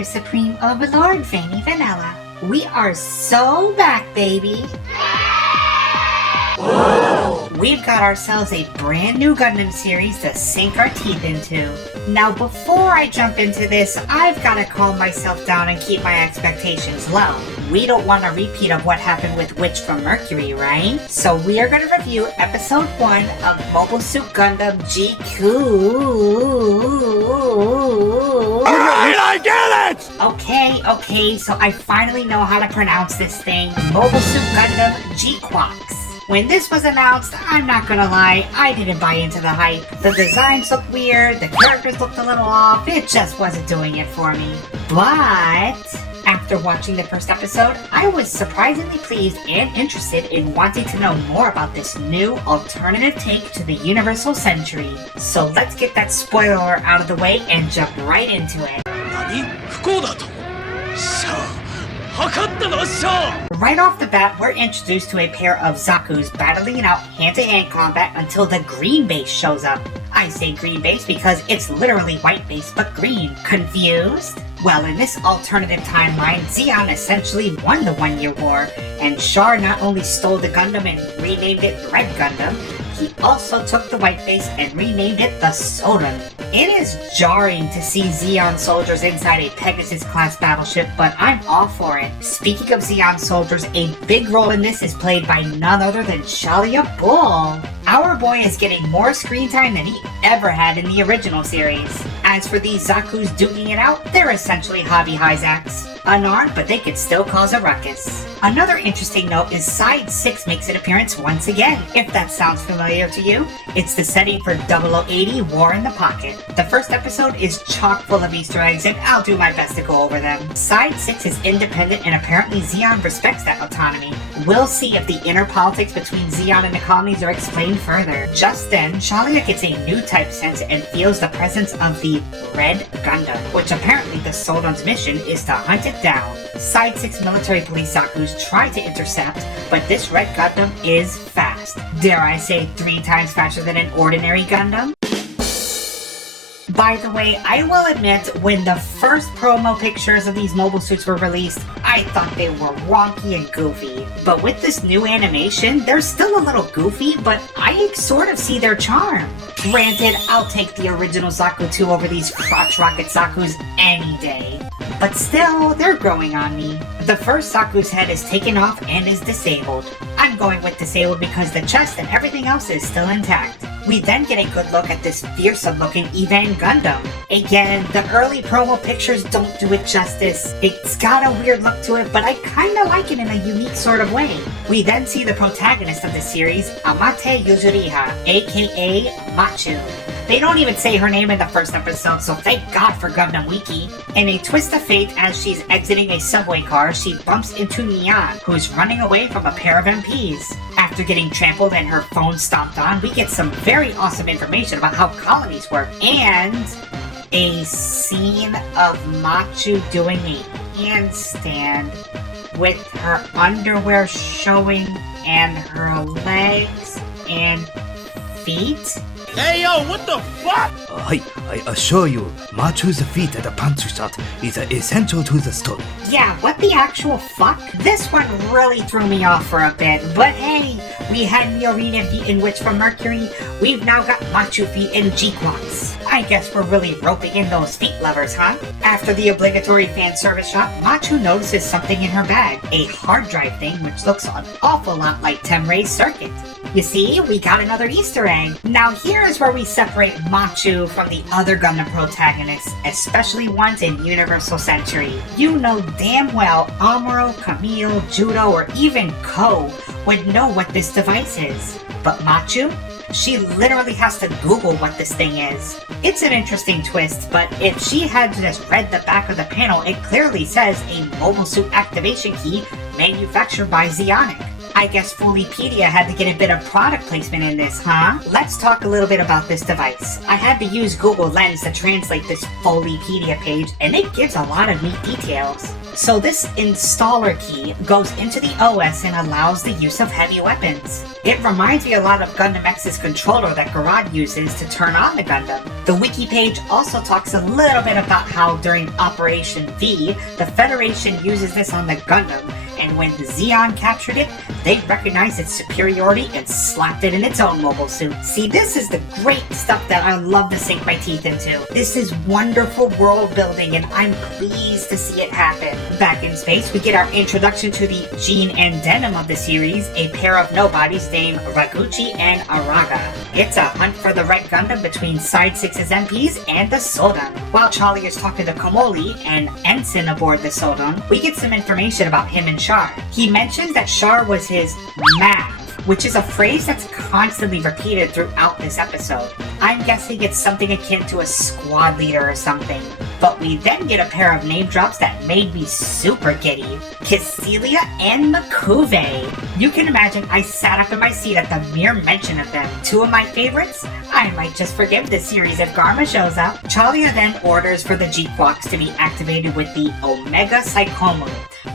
your supreme overlord, Veiny Vanilla. We are so back, baby! We've got ourselves a brand new Gundam series to sink our teeth into. Now before I jump into this, I've got to calm myself down and keep my expectations low. We don't want a repeat of what happened with Witch from Mercury, right? So we are going to review episode 1 of Mobile Suit Gundam GQuuuuuuuuX. Alright, I get it! Okay, so I finally know how to pronounce this thing. Mobile Suit Gundam GQuuuuuuX. When this was announced, I'm not gonna lie, I didn't buy into the hype. The designs looked weird, the characters looked a little off, it just wasn't doing it for me. But after watching the first episode, I was surprisingly pleased and interested in wanting to know more about this new alternative take to the Universal Century. So let's get that spoiler out of the way and jump right into it. Right off the bat, we're introduced to a pair of Zaku's battling it out hand-to-hand combat until the green base shows up. I say green base because it's literally white base but green. Confused? Well, in this alternative timeline, Zeon essentially won the One-Year War, and Char not only stole the Gundam and renamed it Red Gundam, he also took the white base and renamed it the Sodom. It is jarring to see Zeon soldiers inside a Pegasus-class battleship, but I'm all for it. Speaking of Zeon soldiers, a big role in this is played by none other than Shalia Bull. Our boy is getting more screen time than he ever had in the original series. As for these Zaku's duking it out, they're essentially hobby Hyzaks. Unarmed, but they could still cause a ruckus. Another interesting note is Side 6 makes an appearance once again. If that sounds familiar to you, it's the setting for 0080 War in the Pocket. The first episode is chock full of Easter eggs, and I'll do my best to go over them. Side 6 is independent, and apparently Zeon respects that autonomy. We'll see if the inner politics between Zeon and the colonies are explained further. Just then, Shalia gets a new type sense and feels the presence of the Red Gundam, which apparently the Sodom's mission is to hunt it down. Side 6 military police Zaku's try to intercept, but this Red Gundam is fast. Dare I say 3 times faster than an ordinary Gundam? By the way, I will admit, when the first promo pictures of these mobile suits were released, I thought they were wonky and goofy. But with this new animation, they're still a little goofy, but I sort of see their charm. Granted, I'll take the original Zaku 2 over these crotch rocket Zakus any day. But still, they're growing on me. The first Zaku's head is taken off and is disabled. I'm going with disabled because the chest and everything else is still intact. We then get a good look at this fearsome looking Evan Gundam. Again, the early promo pictures don't do it justice. It's got a weird look to it, but I kinda like it in a unique sort of way. We then see the protagonist of the series, Amate Yuzuriha, aka Machu. They don't even say her name in the first episode, so thank God for Gundam Wiki. In a twist of fate, as she's exiting a subway car, she bumps into Neon, who is running away from a pair of MPs. After getting trampled and her phone stomped on, we get some very awesome information about how colonies work, and a scene of Machu doing a handstand with her underwear showing and her legs and feet. Hey yo, what the fuck? I assure you, Machu's feet at the pantry shot is essential to the story. Yeah, what the actual fuck? This one really threw me off for a bit, but hey, we had Miorina feet in Witch from Mercury, we've now got Machu feet in GQuuuuuuX. I guess we're really roping in those feet lovers, huh? After the obligatory fan service shot, Machu notices something in her bag, a hard drive thing which looks an awful lot like Temrei's circuit. You see, we got another Easter egg. Now here is where we separate Machu from the other Gundam protagonists, especially ones in Universal Century. You know damn well Amuro, Camille, Judo, or even Ko would know what this device is. But Machu? She literally has to Google what this thing is. It's an interesting twist, but if she had just read the back of the panel, it clearly says a mobile suit activation key manufactured by Zeonic. I guess Fullypedia had to get a bit of product placement in this, huh? Let's talk a little bit about this device. I had to use Google Lens to translate this Fullypedia page, and it gives a lot of neat details. So this installer key goes into the OS and allows the use of heavy weapons. It reminds me a lot of Gundam X's controller that Garad uses to turn on the Gundam. The wiki page also talks a little bit about how during Operation V, the Federation uses this on the Gundam, and when the Zeon captured it, they recognized its superiority and slapped it in its own mobile suit. See, this is the great stuff that I love to sink my teeth into. This is wonderful world building, and I'm pleased to see it happen. Back in space, we get our introduction to the Gene and Denim of the series, a pair of nobodies named Raguchi and Araga. It's a hunt for the Red Gundam between Side 6's MPs and the Sodan. While Charlie is talking to Komoli, an ensign aboard the Sodan, we get some information about him and Char. He mentions that Char was his MAV, which is a phrase that's constantly repeated throughout this episode. I'm guessing it's something akin to a squad leader or something. But we then get a pair of name drops that made me super giddy. Kissilia and Makuve. You can imagine I sat up in my seat at the mere mention of them. Two of my favorites? I might just forgive this series if Garma shows up. Chalia then orders for the GQuuuuuuX to be activated with the Omega Psychomu,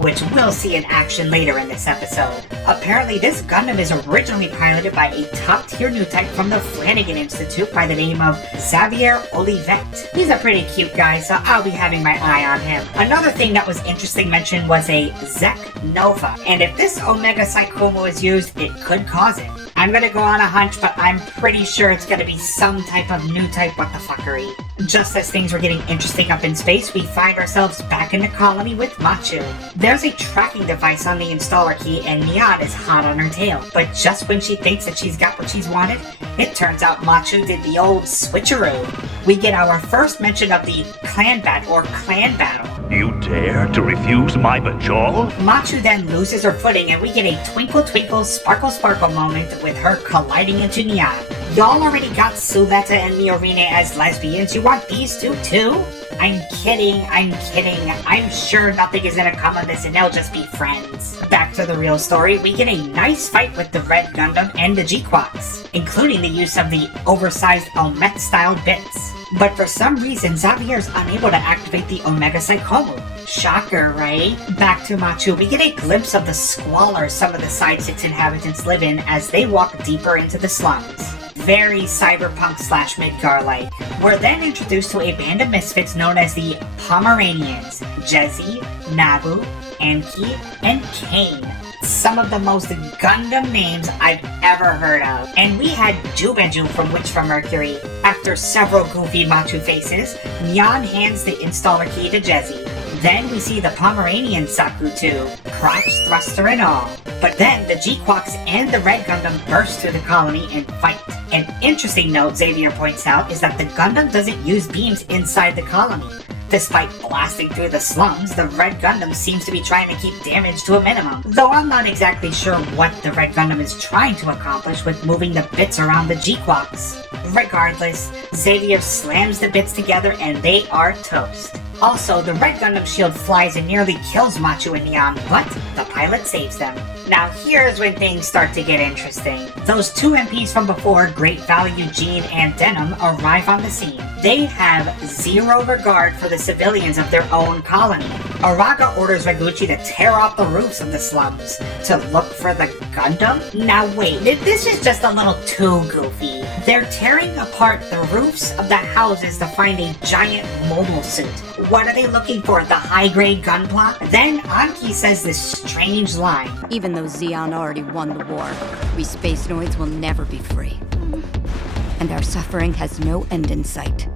which we'll see in action later in this episode. Apparently this Gundam is originally piloted by a top-tier new type from the Flanagan Institute by the name of Xavier Olivet. He's a pretty cute guy, so I'll be having my eye on him. Another thing that was interesting mentioned was a Zek Nova, and if this Omega Psychomu is used, it could cause it. I'm gonna go on a hunch, but I'm pretty sure it's gonna be some type of new type what the fuckery. Just as things were getting interesting up in space, we find ourselves back in the colony with Machu. There's a tracking device on the installer key and Mian is hot on her tail. But just when she thinks that she's got what she's wanted, it turns out Machu did the old switcheroo. We get our first mention of the clan battle. You dare to refuse my bajol? Machu then loses her footing and we get a twinkle twinkle sparkle sparkle moment with her colliding into Mian. Y'all already got Suletta and Miorine as lesbians, you want these two too? I'm kidding. I'm sure nothing is gonna come of this and they'll just be friends. Back to the real story, we get a nice fight with the Red Gundam and the GQuuuuuuX, including the use of the oversized Elmet-style bits. But for some reason, Xavier's unable to activate the Omega Psychomu. Shocker, right? Back to Machu, we get a glimpse of the squalor some of the Side 6 inhabitants live in as they walk deeper into the slums. Very cyberpunk / Midgar-like. We're then introduced to a band of misfits known as the Pomeranians. Jezzy, Nabu, Anki, and Kane. Some of the most Gundam names I've ever heard of. And we had Jubeju from Witch from Mercury. After several goofy Machu faces, Mian hands the installer key to Jezzy. Then we see the Pomeranian Saku too, crotch thruster and all. But then the GQuuuuuuX and the Red Gundam burst through the colony and fight. An interesting note Xavier points out is that the Gundam doesn't use beams inside the colony. Despite blasting through the slums, the Red Gundam seems to be trying to keep damage to a minimum. Though I'm not exactly sure what the Red Gundam is trying to accomplish with moving the bits around the GQuuuuuuX. Regardless, Xavier slams the bits together and they are toast. Also, the Red Gundam shield flies and nearly kills Machu and Mian, but the pilot saves them. Now here's when things start to get interesting. Those two MPs from before, Great Value Gene and Denim, arrive on the scene. They have zero regard for the civilians of their own colony. Araga orders Raguchi to tear off the roofs of the slums to look for the Gundam? Now wait, this is just a little too goofy. They're tearing apart the roofs of the houses to find a giant mobile suit. What are they looking for, the high-grade gun plot? Then Anki says this strange line. Even though Zeon already won the war, we space noids will never be free. And our suffering has no end in sight.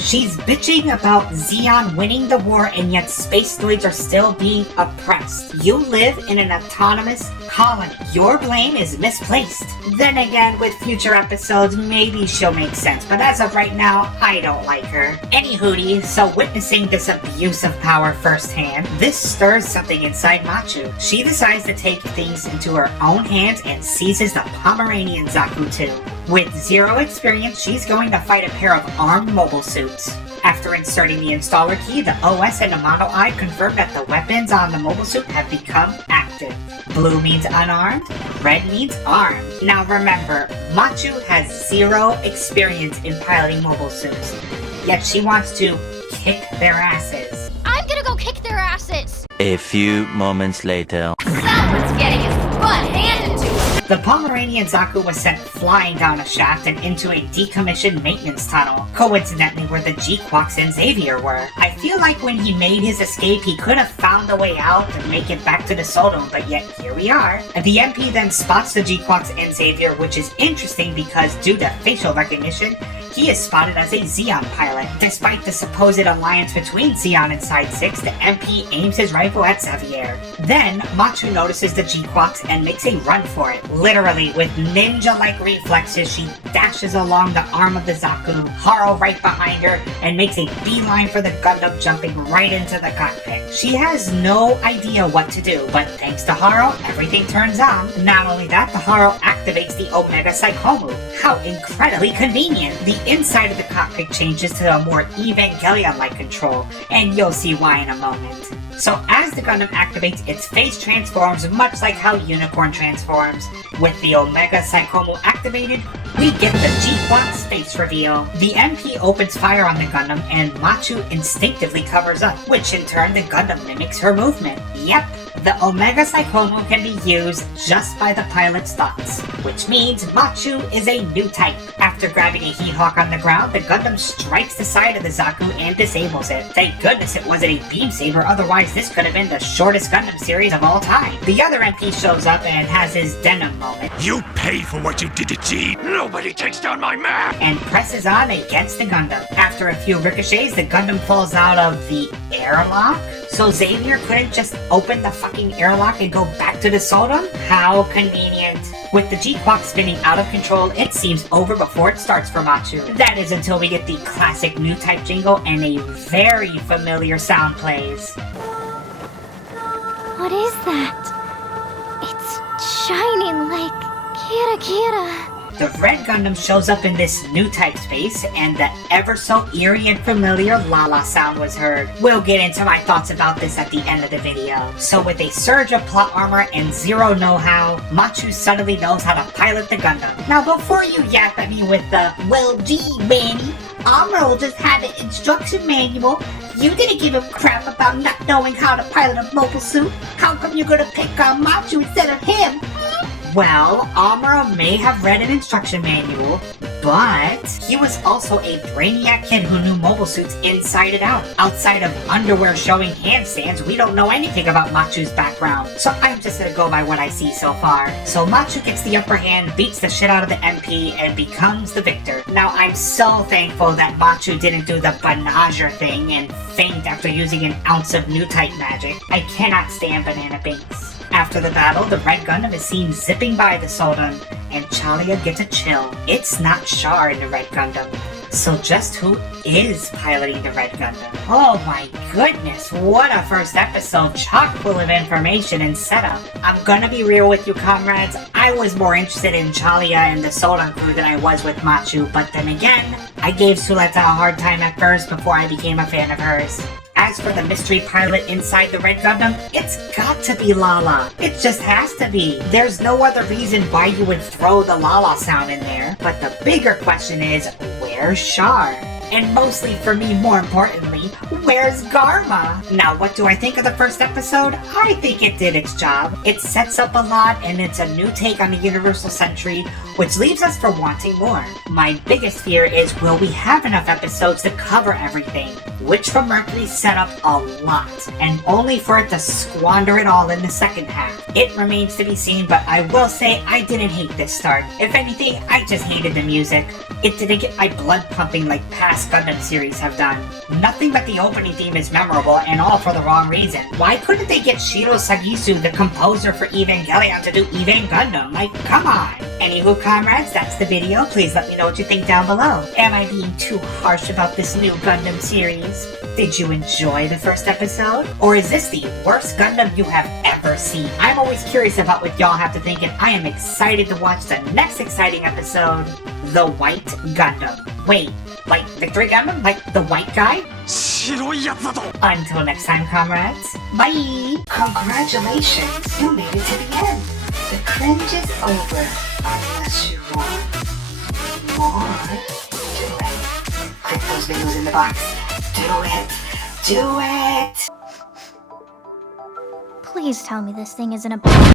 She's bitching about Zeon winning the war and yet space droids are still being oppressed. You live in an autonomous colony. Your blame is misplaced. Then again, with future episodes, maybe she'll make sense, but as of right now, I don't like her. Anywho, so witnessing this abuse of power firsthand, this stirs something inside Machu. She decides to take things into her own hands and seizes the Pomeranian Zaku too. With zero experience, she's going to fight a pair of armed mobile suits. After inserting the installer key, the OS and the Model I confirm that the weapons on the mobile suit have become active. Blue means unarmed, red means armed. Now remember, Machu has zero experience in piloting mobile suits, yet she wants to kick their asses. I'm gonna go kick their asses! A few moments later. Someone's getting his butt handed to him! The Pomeranian Zaku was sent flying down a shaft and into a decommissioned maintenance tunnel, coincidentally where the GQuuuuuuX and Xavier were. I feel like when he made his escape, he could have found a way out and make it back to the Sodom, but yet here we are. The MP then spots the GQuuuuuuX and Xavier, which is interesting because due to facial recognition, he is spotted as a Zeon pilot. Despite the supposed alliance between Zeon and Side 6, the MP aims his rifle at Xavier. Then, Machu notices the GQuuuuuuX and makes a run for it. Literally, with ninja-like reflexes, she dashes along the arm of the Zaku, Haro right behind her, and makes a beeline for the Gundam, jumping right into the cockpit. She has no idea what to do, but thanks to Haro, everything turns on. Not only that, the Haro activates the Omega Psychomu. How incredibly convenient! The inside of the cockpit changes to a more Evangelion-like control, and you'll see why in a moment. So as the Gundam activates, its face transforms much like how Unicorn transforms. With the Omega Psychomu activated, we get the GQuuuuuuX face reveal. The MP opens fire on the Gundam and Machu instinctively covers up, which in turn the Gundam mimics her movement. Yep, the Omega Psychomu can be used just by the pilot's thoughts, which means Machu is a new type. After grabbing a Heat Hawk on the ground, the Gundam strikes the side of the Zaku and disables it. Thank goodness it wasn't a beam saber, otherwise this could have been the shortest Gundam series of all time. The other MP shows up and has his denim moment. You pay for what you did to G. Nobody takes down my man. And presses on against the Gundam. After a few ricochets, the Gundam falls out of the airlock. So Xavier couldn't just open the fucking airlock and go back to the Sodom? How convenient. With the GQuuuuuuX spinning out of control, it seems over before it starts for Machu. That is until we get the classic new type jingle and a very familiar sound plays. What is that? It's shining like Kira Kira. The red Gundam shows up in this new type space, and the ever so eerie and familiar la-la sound was heard. We'll get into my thoughts about this at the end of the video. So with a surge of plot armor and zero know-how, Machu suddenly knows how to pilot the Gundam. Now before you yap at me with the, well gee Manny, Amuro just had an instruction manual. You didn't give him crap about not knowing how to pilot a mobile suit. How come you're gonna pick on Machu instead of him? Well, Amuro may have read an instruction manual, but he was also a brainiac kid who knew mobile suits inside and out. Outside of underwear showing handstands, we don't know anything about Machu's background, so I'm just gonna go by what I see so far. So Machu gets the upper hand, beats the shit out of the MP, and becomes the victor. Now I'm so thankful that Machu didn't do the Banager thing and faint after using an ounce of new type magic. I cannot stand Banana Binks. After the battle, the Red Gundam is seen zipping by the Sodom, and Chalia gets a chill. It's not Char in the Red Gundam. So just who is piloting the Red Gundam? Oh my goodness, what a first episode, chock full of information and setup. I'm gonna be real with you comrades, I was more interested in Chalia and the Sodom crew than I was with Machu, but then again, I gave Suletta a hard time at first before I became a fan of hers. As for the mystery pilot inside the Red Gundam, it's got to be Lala. It just has to be. There's no other reason why you would throw the Lala sound in there. But the bigger question is, where's Char? And mostly for me, more importantly, where's Garma? Now, what do I think of the first episode? I think it did its job. It sets up a lot, and it's a new take on the Universal Century, which leaves us for wanting more. My biggest fear is, will we have enough episodes to cover everything? Witch from Mercury set up a lot, and only for it to squander it all in the second half. It remains to be seen, but I will say I didn't hate this start. If anything, I just hated the music. It didn't get my blood pumping like past Gundam series have done. Nothing but the opening theme is memorable, and all for the wrong reason. Why couldn't they get Shiro Sagisu, the composer for Evangelion, to do Evan Gundam? Like, come on! Anywho, comrades, that's the video. Please let me know what you think down below. Am I being too harsh about this new Gundam series? Did you enjoy the first episode? Or is this the worst Gundam you have ever seen? I'm always curious about what y'all have to think, and I am excited to watch the next exciting episode, The White Gundam. Wait, like Victory Gundam? Like the white guy? 白いやつだと Until next time, comrades. Bye! Congratulations, you made it to the end. The cringe is over, unless you want more. Do it. Click those videos in the box. Do it. Do it. Please tell me this thing isn't a